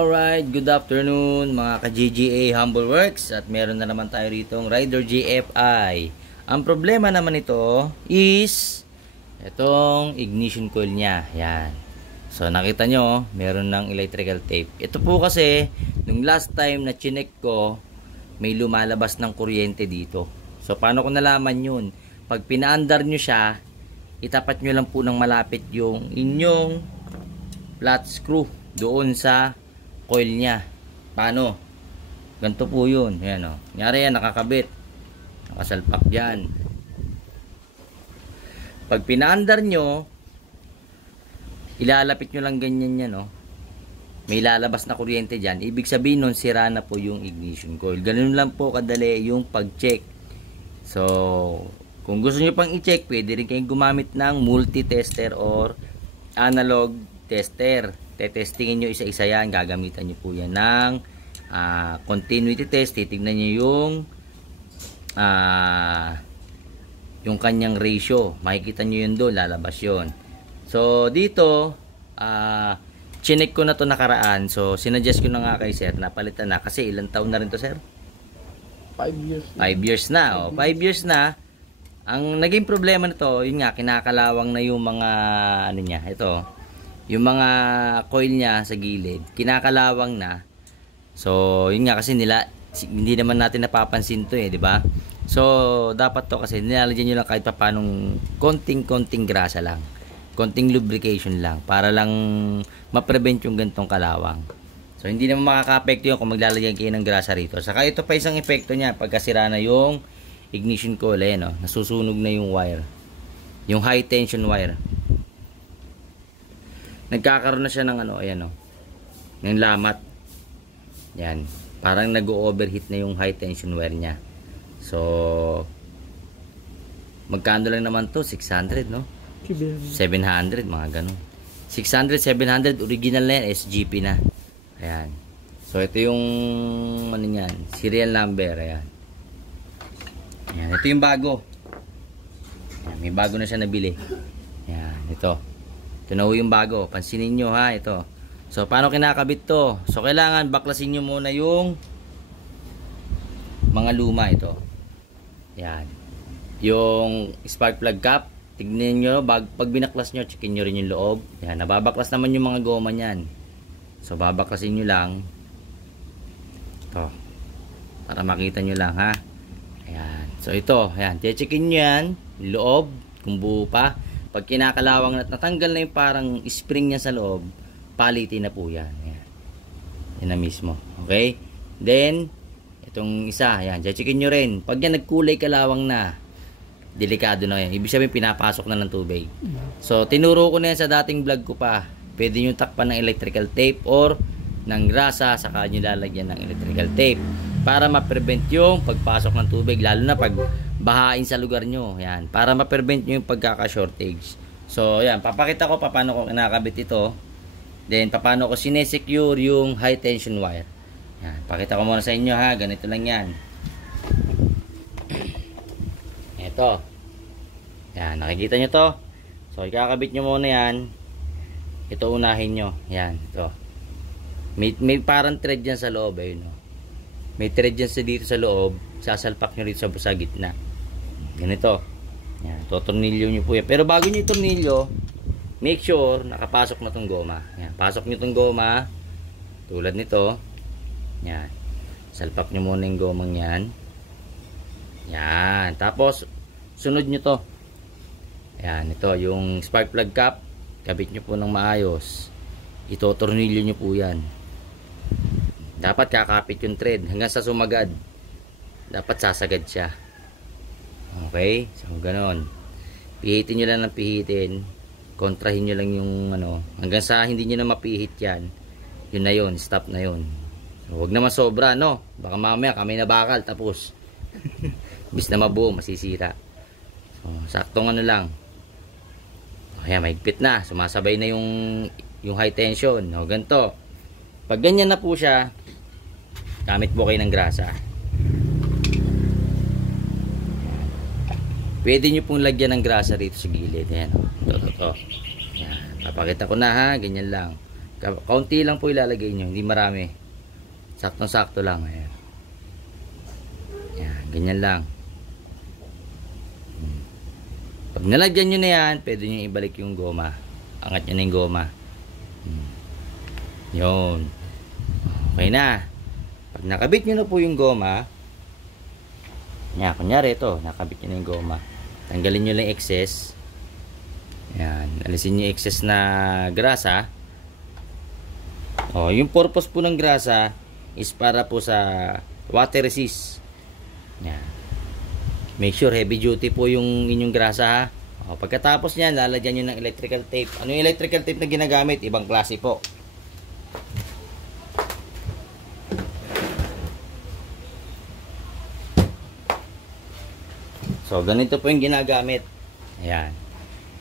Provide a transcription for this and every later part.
Alright, good afternoon mga ka-GGA Humble Works at meron na naman tayo ritong Rider GFI. Ang problema naman ito is itong ignition coil niya. Yan. So nakita nyo, meron ng electrical tape. Ito po kasi, nung last time na chinek ko, may lumalabas ng kuryente dito. So paano ko nalaman yun? Pag pinaandar nyo siya, itapat nyo lang po ng malapit yung inyong flat screw doon sa coil niya. Paano? Ganito po yun. Ayan o. Nyari yan, nakakabit. Nakasalpak dyan. Pag pinaandar nyo, ilalapit nyo lang ganyan yan o. May lalabas na kuryente dyan. Ibig sabihin nun, sira na po yung ignition coil. Ganun lang po kadali yung pag-check. So, kung gusto nyo pang i-check, pwede rin kayong gumamit ng multi-tester or analog tester. Tetestingin nyo isa-isa yan. Gagamitan nyo po yan ng continuity test. Titignan nyo yung kanyang ratio. Makikita nyo yun doon. Lalabas yun. So, dito, chinek ko na to nakaraan. So, sinuggest ko na nga kay sir. Napalitan na. Kasi ilang taon na rin to, sir? 5 years. 5 years na. 5 years na. Ang naging problema nito, yun nga, kinakalawang na yung mga, ano niya, ito. Yung mga coil niya sa gilid, kinakalawang na. So, yun nga kasi hindi naman natin napapansin to di ba? So, dapat to kasi nilalagyan nyo lang kahit pa paanong konting grasa lang. Konting lubrication lang para lang ma-prevent yung gantong kalawang. So, hindi naman makaka-apekto yun kung maglalagyan kayo ng grasa rito. Saka ito pa isang epekto niya, pagkasira na yung ignition coil, no? Nasusunog na yung wire. Yung high tension wire. Nagkakaroon na siya ng ayan ng lamat. Yan. Parang nag-overheat na yung high tension wire niya. So, magkano lang naman to? 600, no? 700, mga ganun. 600, 700, original na yan, SGP na. Ayan. So, ito yung, serial number. Ayan. Ayan. Ito yung bago. Ayan. May bago na siya nabili. Ayan. Ito. Ito na yung bago. Pansinin nyo ha, ito. So, paano kinakabit to? So, kailangan baklasin nyo muna yung mga luma ito. Yan. Yung spark plug cap, tignan nyo, pag binaklas nyo, checkin nyo rin yung loob. Yan, nababaklas naman yung mga goma nyan. So, babaklasin nyo lang. Ito. Para makita nyo lang ha. Ayan. So, ito. Ayan. Checkin nyo yan. Loob. Kung buo pa. Pag kinakalawang at natanggal na yung parang spring niya sa loob, palitin na po yan. Ayan. Yan na mismo. Okay? Then, itong isa, ayan, checkin nyo rin. Pag yan nagkulay kalawang na, delikado na yan. Ibig sabihin, pinapasok na ng tubig. So, tinuro ko na yan sa dating vlog ko pa. Pwede nyo takpan ng electrical tape or ng grasa, saka nyo lalagyan ng electrical tape para ma-prevent yung pagpasok ng tubig, lalo na pag bahain sa lugar nyo. Yan, para ma-prevent nyo yung pagkaka-shortage. So, yan, papakita ko paano ko kinakabit ito. Then, paano ko sinesecure yung high tension wire. Yan, pakita ko muna sa inyo ha, ganito lang yan. Ito. Yan, nakikita nyo to. So, ikakabit nyo muna yan. Ito unahin nyo. Yan, ito. May parang thread dyan sa loob, ayun, no? May thread dyan dito sa loob. Sasalpak nyo rito sa gitna. Ganito. Yan, totornilyo nyo po yan. Pero bago nyo itornilyo, make sure nakapasok na tong goma. Yan, pasok nyo tong goma. Tulad nito. Yan. Salpak nyo muna yung gomang yan. Yan. Tapos, sunod nyo to. Yan, ito. Yung spark plug cap. Kabit nyo po ng maayos. Itotornilyo nyo po yan. Dapat kakapit yung thread hanggang sa sumagad. Dapat sasagad siya. Okay? So, ganon. Pihitin nyo lang ng pihitin. Kontrahin nyo lang yung hanggang sa hindi nyo na mapihit yan. Yun na yun. Stop na yun. So, huwag naman sobra, no? Baka mamaya kami na bakal. Tapos, bis na mabuo, masisira. So, saktong lang. Ayan, mahigpit na. Sumasabay na yung high tension. O, ganito. Pag ganyan na po siya, gamit po kayo ng grasa. Pwede nyo pong lagyan ng grasa rito sa gilid. Ayan. Ito. Ayan. Papakita ko na ha. Ganyan lang. Kaunti lang po ilalagay nyo, hindi marami. Saktong-sakto lang. Ayan. Ayan, ganyan lang. Pag nalagyan nyo na yan, pwede nyo ibalik yung goma. Angat nyo na yung goma. Yun. Okay na. Pag nakabit nyo na po yung goma, yan, kunyari ito, nakabit nyo na yung goma. Tanggalin nyo lang yung excess. Yan, alisin nyo yung excess na grasa. Yung purpose po ng grasa is para po sa water resist. Yan. Make sure heavy duty po yung inyong grasa ha. Pagkatapos nyan, lalagyan nyo ng electrical tape. Ano yung electrical tape na ginagamit? Ibang klase po. So, ganito po yung ginagamit. Ayan.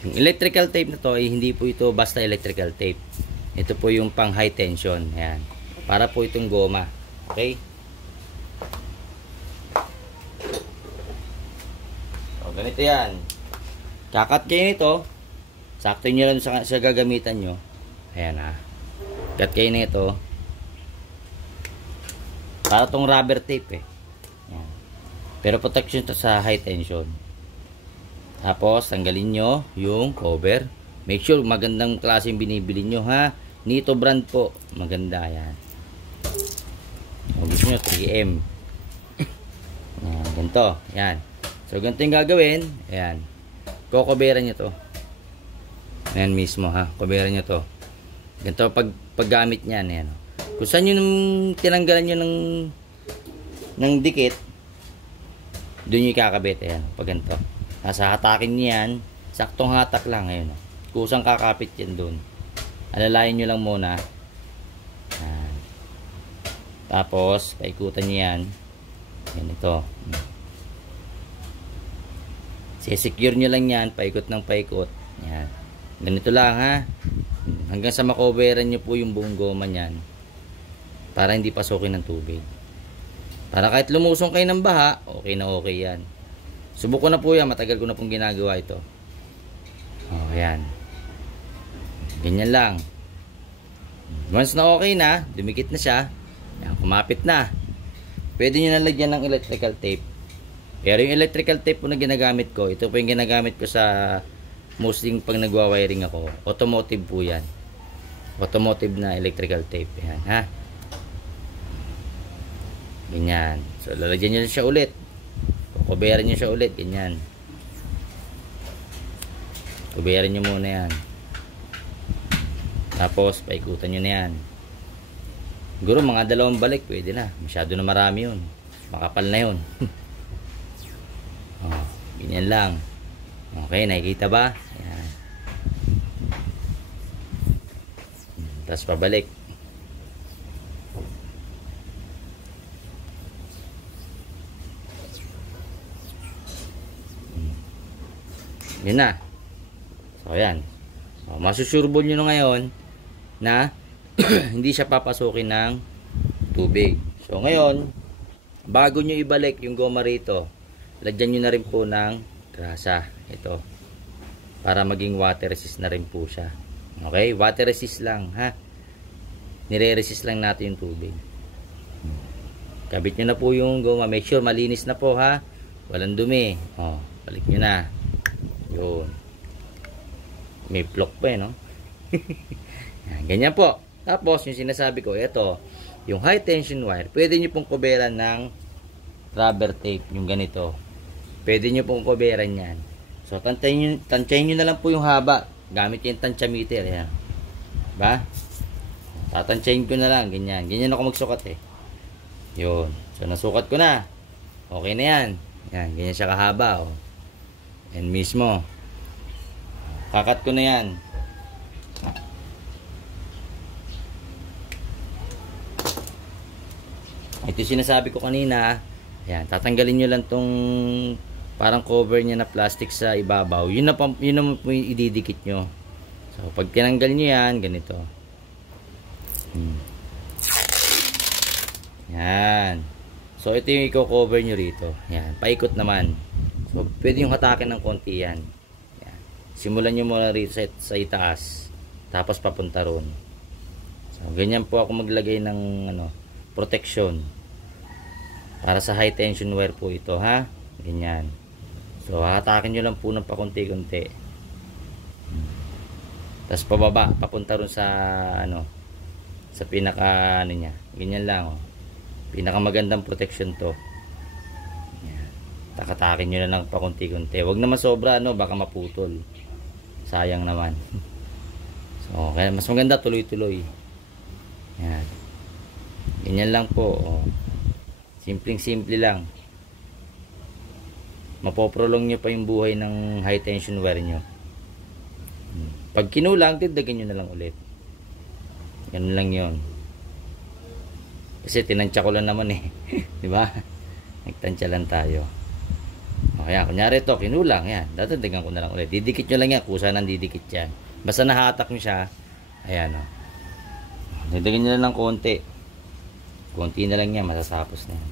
Yung electrical tape na to, ay hindi po ito basta electrical tape. Ito po yung pang high tension. Ayan. Para po itong goma. Okay? So, ganito yan. Kakat kayo nito. Sakto nyo lang sa gagamitan nyo. Ayan ha. Cut kayo nito. Para tong rubber tape eh. Ayan. Pero protection to sa high tension. Tapos, tanggalin nyo yung cover. Make sure magandang klaseng binibili nyo ha. Nito brand po. Maganda yan. O, gusto nyo 3M. Ayan, ganito. Ayan. So, ganito yung gagawin. Ayan. Kukoberan nyo to. Ayan mismo ha. Kuberan nyo to. Ganito paggamit nyan. Ayan. Kung saan nyo tinanggalan nyo ng dikit, doon nyo kakabit. Ayan. Pag ganito. Nasa hatakin nyo yan. Saktong hatak lang. Ayan. Kusang kakapit yan doon. Alalayan nyo lang muna. Ayan. Tapos, paikutan nyo yan. Ganito. Sisecure nyo lang yan. Paikot ng paikot. Ayan. Ganito lang ha. Hanggang sa makoveran nyo po yung buong goma nyan. Para hindi pasukin ng tubig. Para kahit lumusong kayo ng baha, okay na okay yan. Subok ko na po yan. Matagal ko na pong ginagawa ito. Ayan. Ganyan lang. Once na okay na, dumikit na siya. Ayan, kumapit na. Pwede nyo nalagyan ng electrical tape. Pero yung electrical tape po na ginagamit ko, ito po yung ginagamit ko sa mostly pag nagwa-wiring ako. Automotive po yan. Automotive na electrical tape. Ayan, ha? Ganyan. So, lalagyan nyo siya ulit. Kukuberan nyo siya ulit. Ganyan. Kuberan nyo muna yan. Tapos, paikutan nyo na yan. Siguro, mga 2 balik, pwede na. Masyado na marami yun. Makapal na yun. Ganyan lang. Okay, nakikita ba? Ayan. Tapos pabalik. Yun na. So, ayan. So, masusurbol nyo na ngayon na hindi siya papasukin ng tubig. So, ngayon, bago nyo ibalik yung goma rito, lagyan nyo na rin po ng grasa. Ito. Para maging water resist na rin po siya. Okay? Water resist lang, ha? Nire-resist lang natin yung tubig. Kabit nyo na po yung goma. Make sure malinis na po, ha? Walang dumi. Balik nyo na. Yun. May block pa no? Ganyan po. Tapos, yung sinasabi ko, ito, yung high tension wire, pwede nyo pong kuberan ng rubber tape, yung ganito. Pwede nyo pong kuberan yan. So, tansyahin nyo na lang po yung haba. Gamit yung tansyameter. Ayan. Diba? Tatansyahin ko na lang. Ganyan. Ganyan ako magsukat eh. Yun. So, nasukat ko na. Okay na yan. Yan. Ganyan siya kahaba. Yan mismo. Kakat ko na yan. Ito sinasabi ko kanina. Ayan, tatanggalin nyo lang tong parang cover niya na plastic sa ibabaw. Yun naman po yung ididikit nyo. So, pag tinanggal nyo yan, ganito. Yan. So, ito yung i-cover nyo rito. Yan, paikot naman. So, pwede yung hatakin ng konti yan. Yan. Simulan nyo muna rito sa itaas. Tapos papunta ron. So, ganyan po ako maglagay ng protection. Para sa high tension wire po ito, ha? Ganyan. So, hatakin nyo lang po ng pakunti-kunti. Tapos pababa, papunta ron sa sa pinaka niya. Ganyan lang, oh. Pinakamagandang protection to. Yan. Takatakin nyo na lang pakunti-kunti. Huwag naman sobra, baka maputol. Sayang naman. So, kaya mas maganda tuloy-tuloy. Yan. Ganyan lang po, oh. Simpleng-simple lang. Mapoprolong nyo pa yung buhay ng high tension wire nyo. Pag kinulang, dagdagan nyo na lang ulit. Ganun lang yon. Kasi tinansya ko lang naman eh. Diba? Nagtansya lang tayo. Kaya kunyari ito, kinulang. Yan. Dadagan ko na lang ulit. Didikit nyo lang yan. Kusa nang didikit yan. Basta nahatak nyo siya. Ayan o. Dadagan nyo lang ng konti. Konti na lang yan. Masasapos na yan.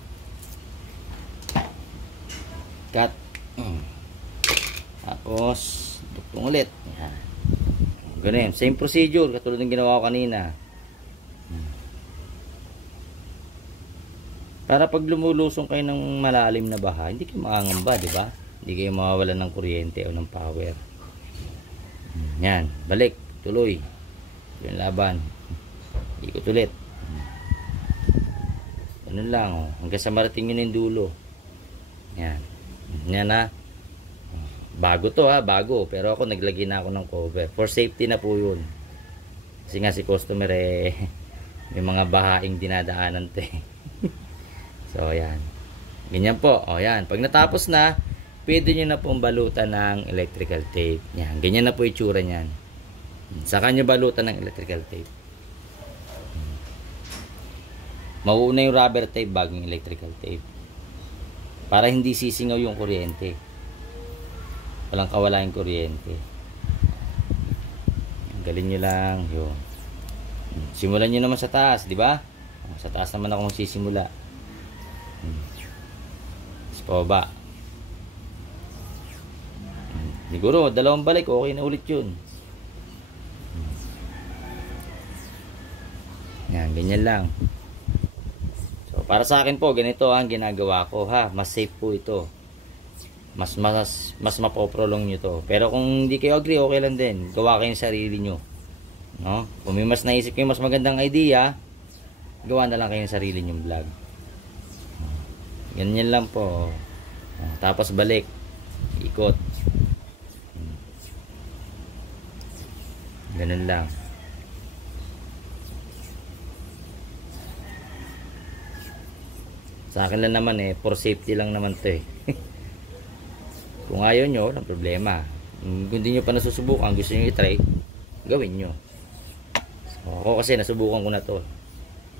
Cut. Tapos, duktong ulit. Yan. Ganun. Same procedure. Katulad ng ginawa ko kanina. Para pag lumulusong kayo ng malalim na baha, hindi kayo makangamba, di ba? Hindi kayo mawawalan ng kuryente o ng power. Yan. Balik. Tuloy. Yung laban. Ikot ulit. Ganun lang. Oh. Hanggang sa marating yun yung dulo. Yan. Yan na. Bago to ha, bago. Pero ako naglagay na ako ng cover. For safety na po yun. Kasi nga si customer may mga bahaing dinadaanan to eh. So yan. Ganyan po. O yan. Pag natapos na, pwede nyo na pong balutan ng electrical tape. Yan. Ganyan na po itsura nyan. Saka nyo balutan ng electrical tape. Mauuna yung rubber tape bago yung electrical tape. Para hindi sisingaw yung kuryente. Walang kawala yung kuryente. Galin nyo lang. Yun. Simulan nyo naman sa taas, di ba? Sa taas naman ako sisimula. Tapos pababa. Siguro, dalawang balik, okay na ulit yun. Yan, ganyan lang. So, para sa akin po, ganito ang ginagawa ko, ha. Mas safe po ito. Mas mapoprolong nyo to. Pero kung hindi kayo agree, okay lang din. Gawa kayo yung sarili nyo. No? Kung may mas naisip kayo mas magandang idea, gawa na lang kayo yung sarili nyong vlog. Ganyan lang po. Tapos balik. Ikot. Ganun lang. Sa akin lang naman for safety lang naman to eh. Kung ayaw nyo, walang problema. Kung hindi nyo pa nasusubukan, gusto nyo i-try, gawin nyo. So, ako kasi nasubukan ko na to.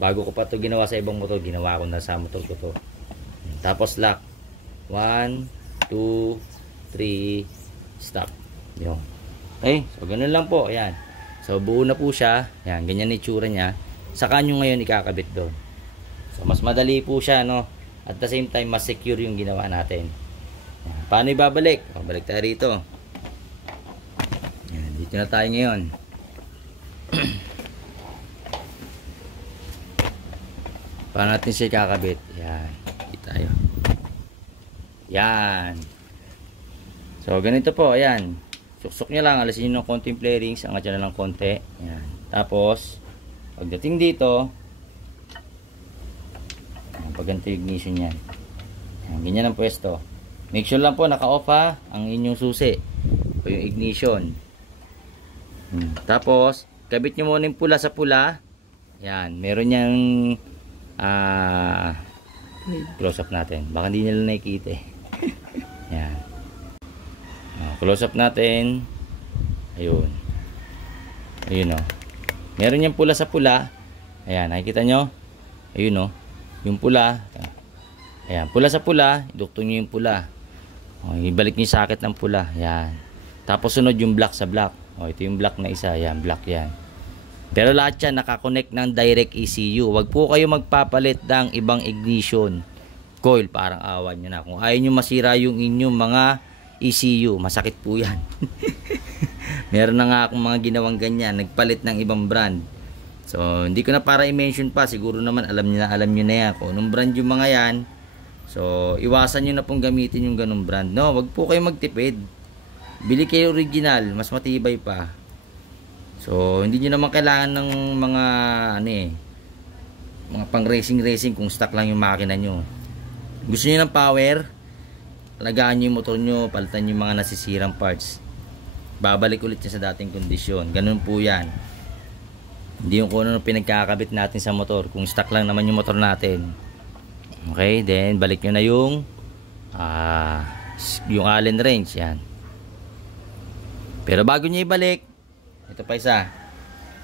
Bago ko pa to ginawa sa ibang motor, ginawa ko na sa motor ko to. Tapos lock. 1, 2, 3, stop. Yun. Okay, so ganun lang po. Ayan. So buo na po siya. Ayan, ganyan yung itsura niya. Saka nyo ngayon ikakabit doon. So mas madali po siya, no? At the same time, mas secure yung ginawa natin. Ayan. Paano ibabalik? Balik tayo rito. Ayan, dito na tayo ngayon. Paano natin siya ikakabit? Ayan. Dito tayo. Yan. So, ganito po. Ayan. Suksok nyo lang. Alisin nyo ng konting flarings. Angat nyo na lang konti. Ayan. Tapos, pagdating dito, pag ganito yung ignition yan. Ayan. Ganyan ang pwesto. Make sure lang po naka-off ha ang inyong susi. O yung ignition. Tapos, kabit nyo muna yung pula sa pula. Ayan. Meron niyang close up natin. Baka hindi nila nakikita eh. Yan. Close up natin. Ayun. Ayun o. Meron yung pula sa pula. Ayan. Nakikita nyo? Ayun o. Yung pula. Ayan. Pula sa pula. Idukto nyo yung pula. O, ibalik nyo yung socket ng pula. Ayan. Tapos sunod yung black sa black. O, ito yung black na isa. Ayan. Black yan. Pero lahat yan nakakonect ng direct ECU. Huwag po kayo magpapalit ng ibang ignition coil. Parang awan nyo na. Kung ayaw nyo masira yung inyong mga ECU, masakit po yan. Meron na nga akong mga ginawang ganyan. Nagpalit ng ibang brand. So, hindi ko na para i-mention pa. Siguro naman alam niyo na yan. Kung anong brand yung mga yan. So, iwasan nyo na pong gamitin yung ganong brand. No, wag po kayo magtipid. Bili kayo original. Mas matibay pa. So, hindi nyo naman kailangan ng mga mga pang racing kung stock lang yung makina nyo. Gusto nyo ng power, alagaan nyo yung motor nyo, palitan yung mga nasisirang parts. Babalik ulit niya sa dating kondisyon. Ganun po yan. Hindi yung kung ano pinagkakabit natin sa motor. Kung stock lang naman yung motor natin. Okay, then balik nyo na yung Allen wrench. Yan. Pero bago nyo ibalik, ito pa isa.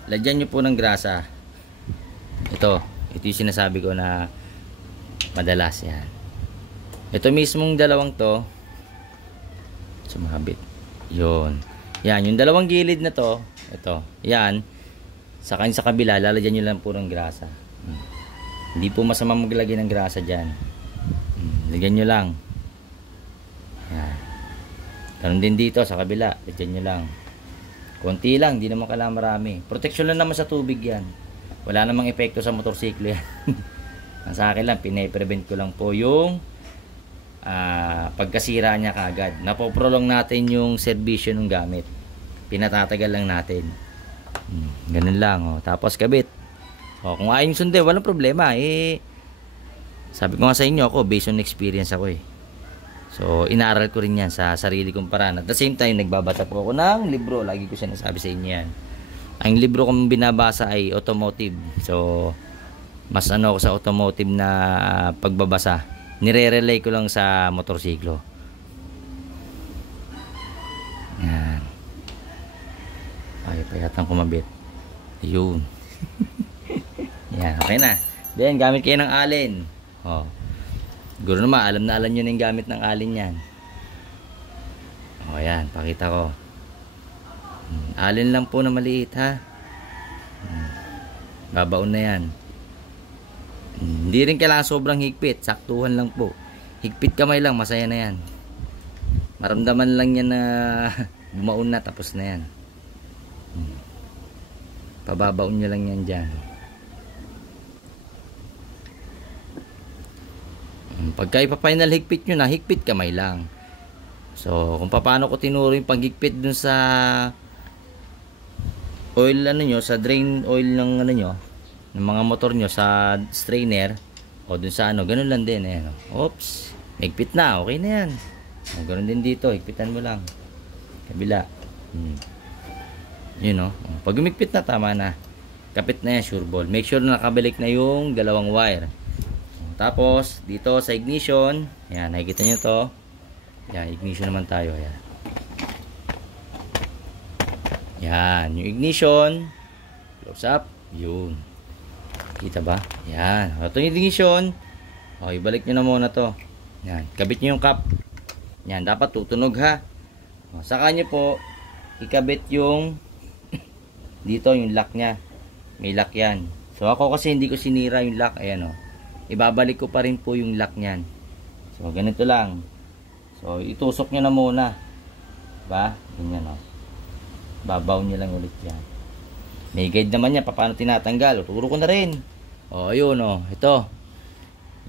Lagyan nyo po ng grasa. Ito yung sinasabi ko na madalas. Yan. Ito mismong dalawang to, sumabit. Yun. Yan, yung dalawang gilid na to, ito. Yan. Sa kabila, lalagyan nyo lang po ng grasa. Hindi po masama maglagay ng grasa dyan. Lagyan nyo lang. Yan. Ganun din dito sa kabila, lagyan nyo lang. Konti lang, hindi naman kailangan marami. Protection lang naman sa tubig yan. Wala namang epekto sa motorsiklo yan. Sa akin lang, pine-prevent ko lang po yung pagkasira niya kagad. Napoprolong natin yung serbisyo ng gamit. Pinatatagal lang natin. Ganun lang. Oh. Tapos kabit. Oh, kung ayaw sundin, walang problema. Sabi ko nga sa inyo, ako, based on experience ako eh. So, inaral ko rin yan sa sarili kong paraan. At the same time, nagbabasa po ako ng libro. Lagi ko sinasabi sa inyo yan. Ang libro kong binabasa ay automotive. So, mas ako sa automotive na pagbabasa. Nire-relay ko lang sa motorsiklo. Yan. Ay, payatang kumabit. Ayun. Yan, okay na. Then, gamit kayo ng Allen. Oh. Siguro naman, alam nyo na yung gamit ng Allen yan. O, yan, pakita ko. Allen lang po na maliit, ha. Babaon na yan. Hindi rin kailangan sobrang higpit. Saktuhan lang po. Higpit kamay lang, masaya na yan. Maramdaman lang yan na bumaon na, tapos na yan. Pababaon nyo lang yan dyan. Pagka ipa-final higpit nyo na, higpit kamay lang. So, kung paano ko tinuro yung paghigpit dun sa oil nyo, sa drain oil ng nyo, ng mga motor nyo, sa strainer, o dun sa ganun lang din. Ayan, oops, higpit na, okay na yan. O, ganun din dito, higpitan mo lang. Kabila. Yun, pag umigpit na, tama na. Kapit na yan, sure ball. Make sure na nakabalik na yung dalawang wire. Tapos, dito sa ignition, ayan, nakikita nyo to. Ayan, ignition naman tayo. Ayan. Yan, yung ignition. Close up. Yun. Kita ba? Yan. Ito yung ignition. O, ibalik nyo na muna to. Yan. Kabit nyo yung cap. Yan, dapat tutunog ha. O, saka nyo po, ikabit yung dito, yung lock nya. May lock yan. So, ako kasi hindi ko sinira yung lock. Ayan o. Ibabalik ko pa rin po yung lock nyan. So, ganito lang. So, itusok nyo na muna. Diba? Ganyan o. Babaw nyo lang ulit yan. May guide naman yan. Paano tinatanggal? Turo ko na rin. O, ayun o. Ito.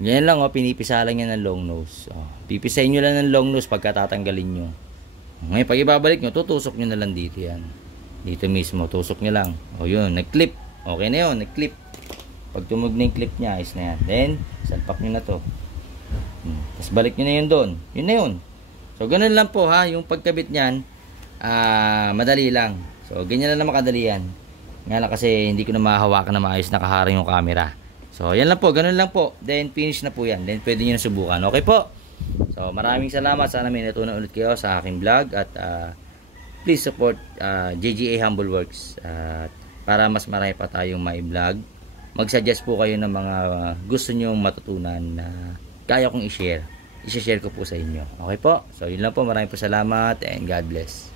Ganyan lang o. Pinipisa lang yan ng long nose. O, pipisahin nyo lang ng long nose pagka tatanggalin nyo. Ngayon, pag ibabalik nyo, tutusok nyo na lang dito yan. Dito mismo. Tusok nyo lang. O, yun. Nag-clip. Okay na yun. Nag-clip. Pag tumog na yung clip nya, ayos na yan. Then, salpak nyo na to. Tapos balik nyo na yun doon. Yun na yun. So, ganun lang po ha. Yung pagkabit nyan, madali lang. So, ganyan na naman kadali yan. Nga lang kasi hindi ko na mahahawakan na maayos nakaharang yung camera. So, yan lang po. Ganun lang po. Then, finish na po yan. Then, pwede nyo na subukan. Okay po? So, maraming salamat. Sana may natutunan ulit kayo sa aking vlog. At, please support JGA Humble Works. Para mas marami pa tayong mai-vlog. Mag-suggest po kayo ng mga gusto nyong matutunan na kaya kong i-share. I-share ko po sa inyo. Okay po? So, yun lang po. Maraming po salamat and God bless.